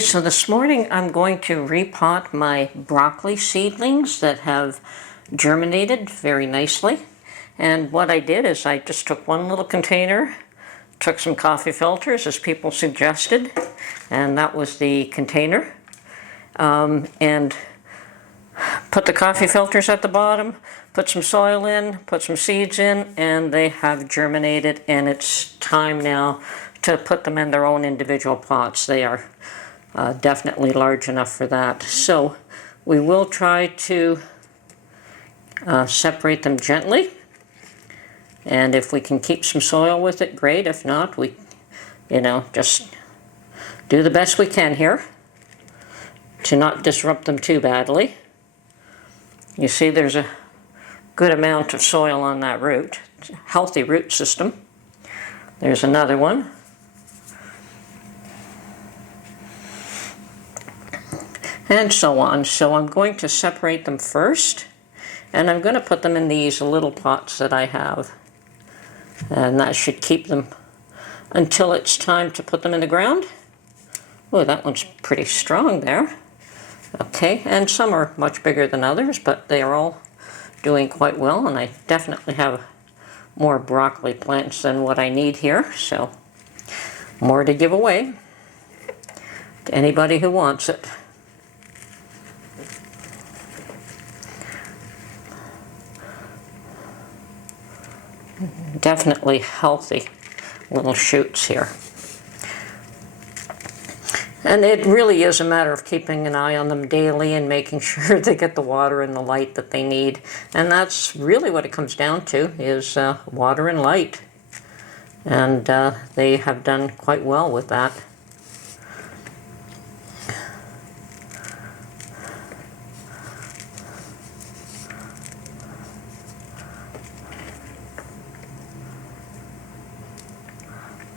Okay, so this morning I'm going to repot my broccoli seedlings that have germinated very nicely. And what I did is I just took one little container, took some coffee filters as people suggested, and that was the container. And put the coffee filters at the bottom, put some soil in, put some seeds in, and they have germinated, and it's time now to put them in their own individual pots. They are definitely large enough for that. So we will try to separate them gently, and if we can keep some soil with it, great. If not, we just do the best we can here to not disrupt them too badly. You see there's a good amount of soil on that root. It's a healthy root system. There's another one. And so on. So I'm going to separate them first, and I'm going to put them in these little pots that I have. And that should keep them until it's time to put them in the ground. Oh, that one's pretty strong there. Okay, and some are much bigger than others, but they are all doing quite well, and I definitely have more broccoli plants than what I need here, so more to give away to anybody who wants it. Definitely healthy little shoots here. And it really is a matter of keeping an eye on them daily and making sure they get the water and the light that they need. And that's really what it comes down to, is water and light. And they have done quite well with that.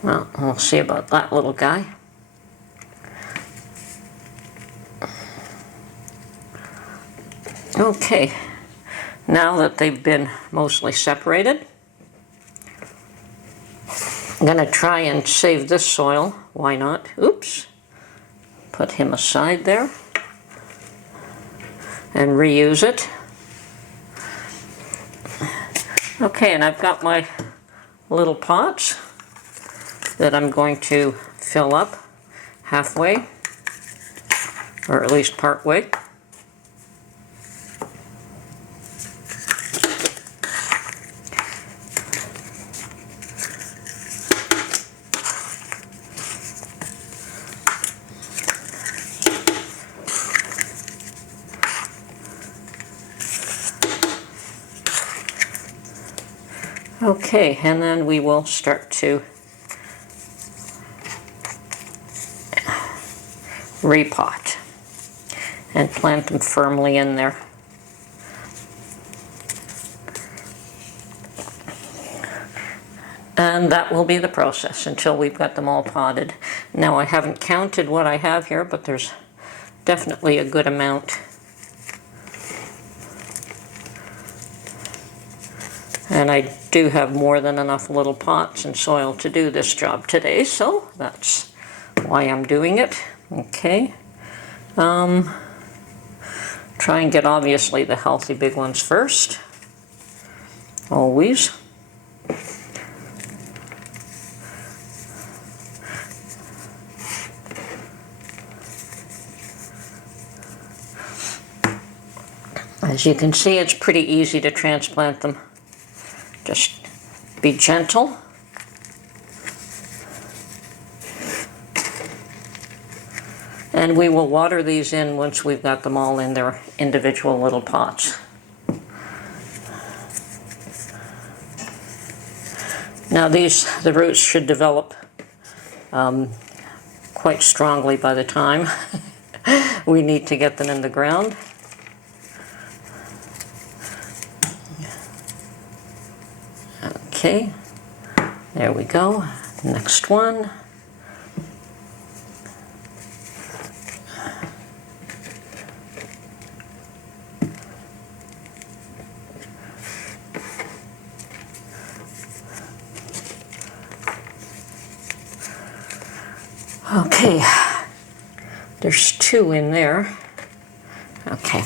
Well, we'll see about that little guy. Okay, now that they've been mostly separated, I'm going to try and save this soil. Why not? Oops. Put him aside there and reuse it. Okay, and I've got my little pots that I'm going to fill up halfway, or at least part way. Okay, and then we will start to repot and plant them firmly in there. And that will be the process until we've got them all potted. Now I haven't counted what I have here, but there's definitely a good amount. And I do have more than enough little pots and soil to do this job today, so that's why I'm doing it. Okay. Try and get obviously the healthy big ones first. Always. As you can see, it's pretty easy to transplant them. Just be gentle. And we will water these in once we've got them all in their individual little pots. Now the roots should develop quite strongly by the time we need to get them in the ground. Okay, there we go. Next one. Okay, There's 2 in there. Okay.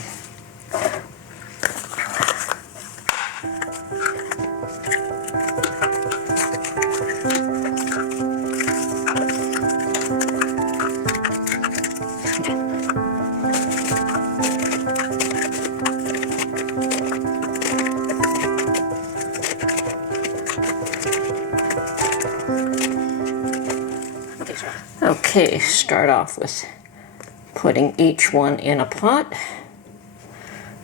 Okay, start off with putting each one in a pot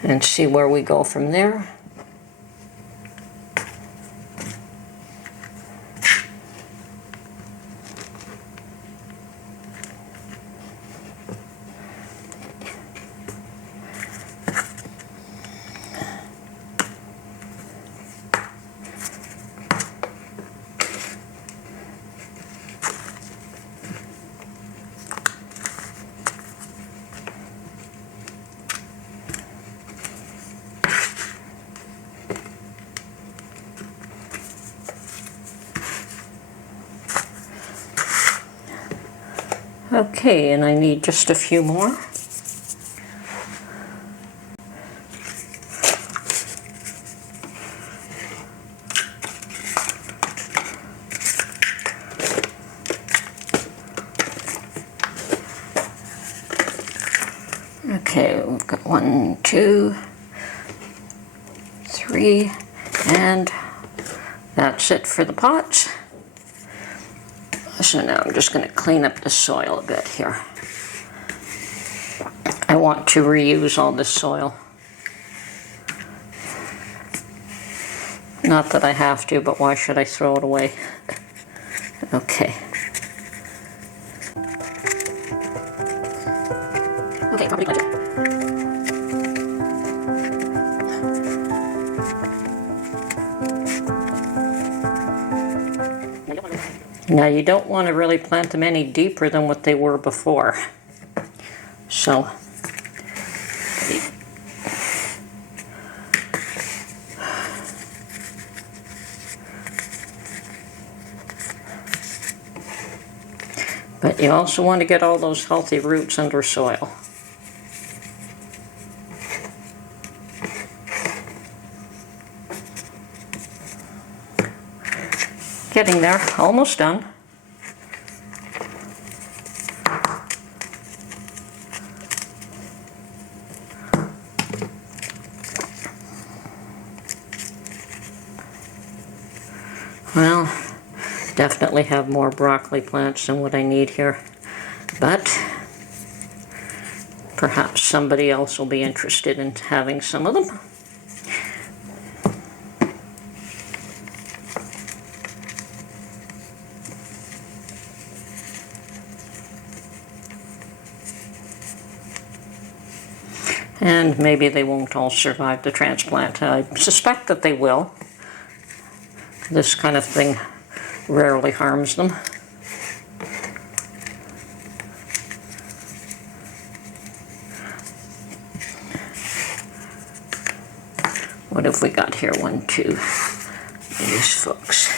and see where we go from there. Okay, and I need just a few more. Okay, we've got 1, 2, 3, and that's it for the pots. So now I'm just going to clean up the soil a bit here. I want to reuse all this soil. Not that I have to, but why should I throw it away? Okay. Okay, probably good. Now you don't want to really plant them any deeper than what they were before. So but you also want to get all those healthy roots under soil. Getting there, almost done. Well, definitely have more broccoli plants than what I need here, but perhaps somebody else will be interested in having some of them. And maybe they won't all survive the transplant. I suspect that they will. This kind of thing rarely harms them. What have we got here? 1, 2. These folks.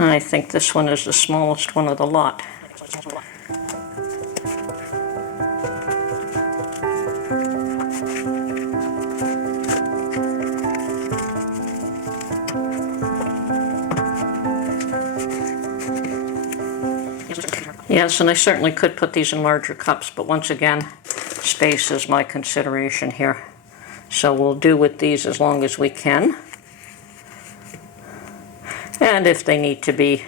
I think this one is the smallest one of the lot. Yes, and I certainly could put these in larger cups, but once again, space is my consideration here. So we'll do with these as long as we can. And if they need to be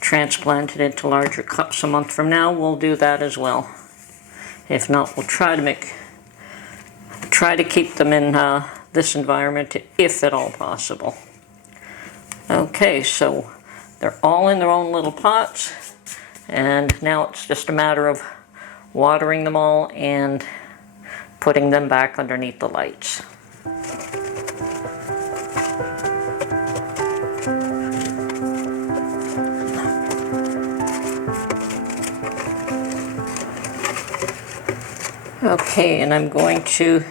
transplanted into larger cups a month from now, we'll do that as well. If not, we'll try to keep them in this environment if at all possible. Okay, so they're all in their own little pots, and now it's just a matter of watering them all and putting them back underneath the lights. Okay, and I'm going to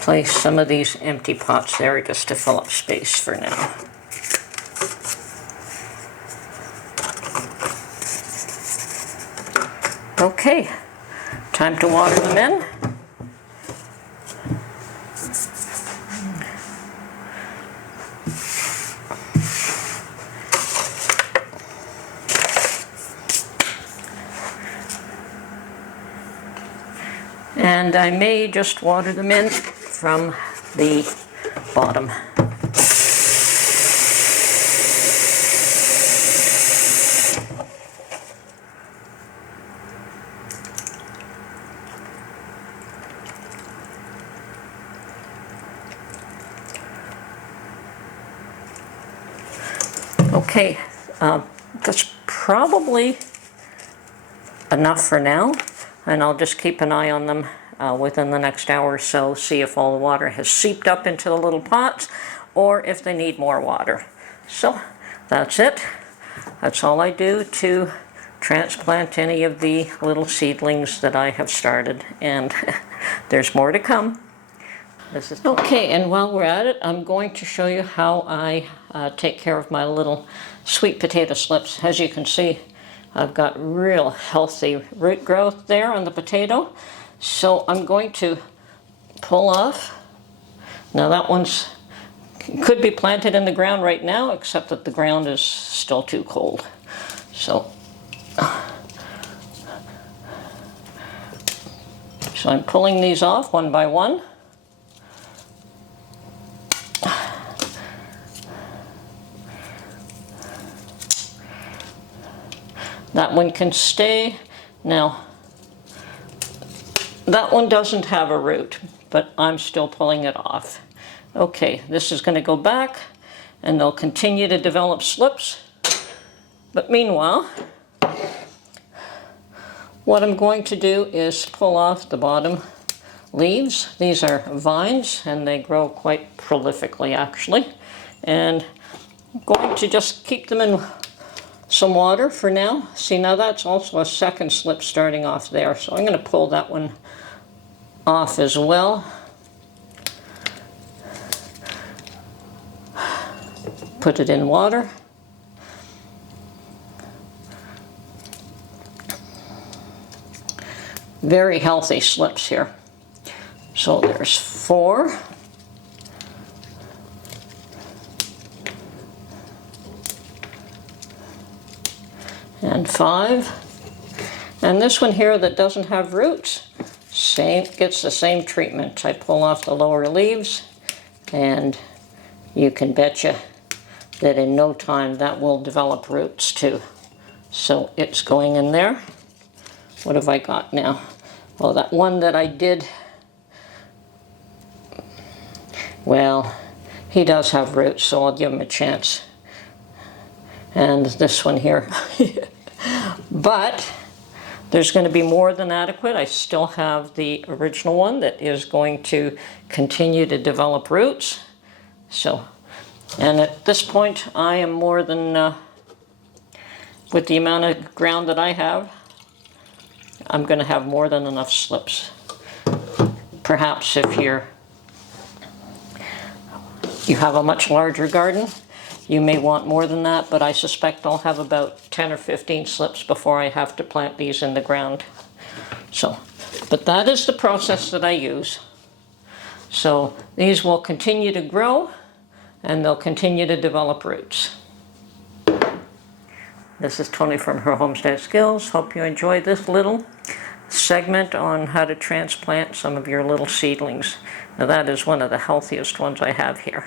place some of these empty pots there just to fill up space for now. Okay, time to water them in. And I may just water them in from the bottom. Okay, that's probably enough for now, and I'll just keep an eye on them within the next hour or so, see if all the water has seeped up into the little pots or if they need more water. So that's it. That's all I do to transplant any of the little seedlings that I have started, and there's more to come. Okay, and while we're at it, I'm going to show you how I take care of my little sweet potato slips. As you can see, I've got real healthy root growth there on the potato. So I'm going to pull off. Now that one's could be planted in the ground right now, except that the ground is still too cold. So I'm pulling these off one by one. That one can stay. Now, that one doesn't have a root, but I'm still pulling it off. Okay, this is going to go back, and they'll continue to develop slips. But meanwhile, what I'm going to do is pull off the bottom leaves. These are vines, and they grow quite prolifically, actually. And I'm going to just keep them in some water for now. See, now that's also a second slip starting off there, so I'm going to pull that one off as well. Put it in water. Very healthy slips here. So there's 4. And 5. And this one here that doesn't have roots, gets the same treatment. I pull off the lower leaves, and you can betcha that in no time that will develop roots too. So it's going in there. What have I got now? Well, that one that I did, well, he does have roots, so I'll give him a chance. And this one here. But there's going to be more than adequate. I still have the original one that is going to continue to develop roots. So, and at this point, I am more than, with the amount of ground that I have, I'm going to have more than enough slips. Perhaps if you have a much larger garden, you may want more than that, but I suspect I'll have about 10 or 15 slips before I have to plant these in the ground. So, but that is the process that I use. So these will continue to grow, and they'll continue to develop roots. This is Tony from Her Homestead Skills. Hope you enjoyed this little segment on how to transplant some of your little seedlings. Now that is one of the healthiest ones I have here.